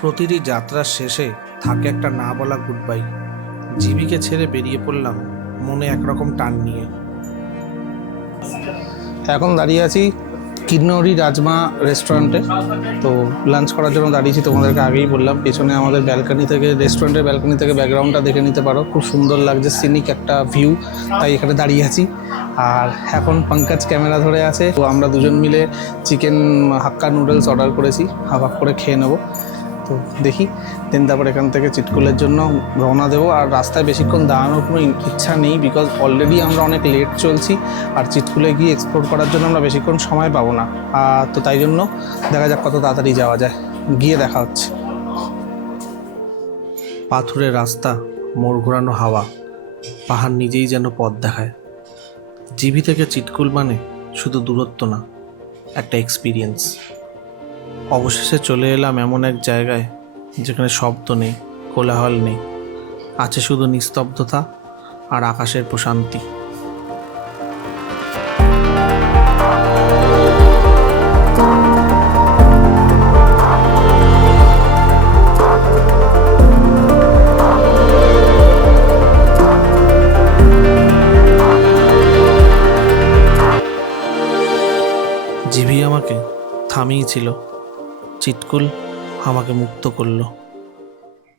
প্রতিটি যাত্রার শেষে থাকে একটা না বলা গুড বাই। জিবিকে ছেড়ে বেরিয়ে পড়লাম মনে একরকম টান নিয়ে। এখন দাঁড়িয়ে আছি কিন্নরি রাজমা রেস্টুরেন্টে। তো লাঞ্চ করার জন্য দাঁড়িয়েছি, তোমাদেরকে আগেই বললাম। পেছনে আমাদের ব্যালকনি থেকে, রেস্টুরেন্টের ব্যালকনি থেকে ব্যাকগ্রাউন্ডটা দেখে নিতে পারো, খুব সুন্দর লাগছে, সিনিক একটা ভিউ, তাই এখানে দাঁড়িয়ে আছি। আর এখন পঙ্কজ ক্যামেরা ধরে আছে। তো আমরা দুজন মিলে চিকেন হাক্কা নুডলস অর্ডার করেছি, হাফ হাফ করে খেয়ে নেবো। তো দেখি দেন তারপর এখান থেকে চিটকুলের জন্য রওনা দেবো। আর রাস্তায় বেশিক্ষণ দাঁড়ানোর কোনো ইচ্ছা নেই, বিকজ অলরেডি আমরা অনেক লেট চলছি। আর চিটকুলে গিয়ে এক্সপ্লোর করার জন্য আমরা বেশিক্ষণ সময় পাবো না। তো তাই জন্য দেখা যাক কত তাড়াতাড়ি যাওয়া যায়, গিয়ে দেখা হচ্ছে। পাথুরে রাস্তা, মোড় ঘোরানো হাওয়া, পাহাড় নিজেই যেন পথ দেখায়। জিবি থেকে চিটকুল মানে শুধু দূরত্ব না, একটা এক্সপিরিয়েন্স। অবশেষে চলে এলাম এমন এক জায়গায় যেখানে শব্দ নেই, কোলাহল নেই, আছে শুধু নিস্তব্ধতা আর আকাশের প্রশান্তি। জিভি আমাকে থামিয়েছিল, চিটকুল আমাকে মুক্ত করলো।